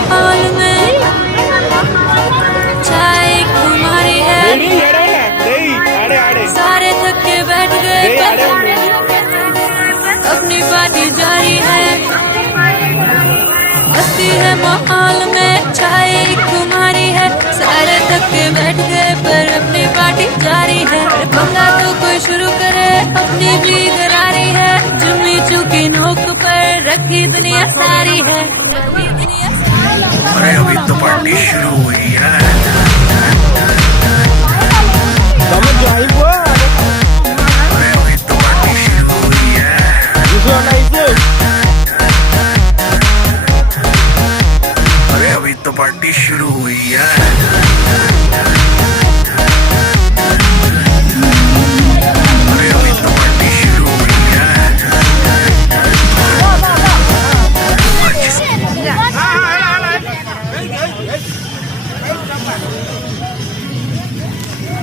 माहौल में चाय तुम्हारी है। सारे थक के बैठ गए पर अपनी पार्टी जारी है। मस्ती है माहौल में चाय तुम्हारी है। सारे थक के बैठ गए पर अपनी पार्टी जारी है। बंदा तो कोई शुरू करे अपनी भी करारी है। जुम्मी चुकी नोक पर रखी दुनिया सारी है। अरे अभी तो पार्टी शुरू हुई है। अरे अभी तो पार्टी शुरू हुई है। अरे अभी तो पार्टी शुरू हुई है। अरे अभी तो पार्टी शुरू हुई है।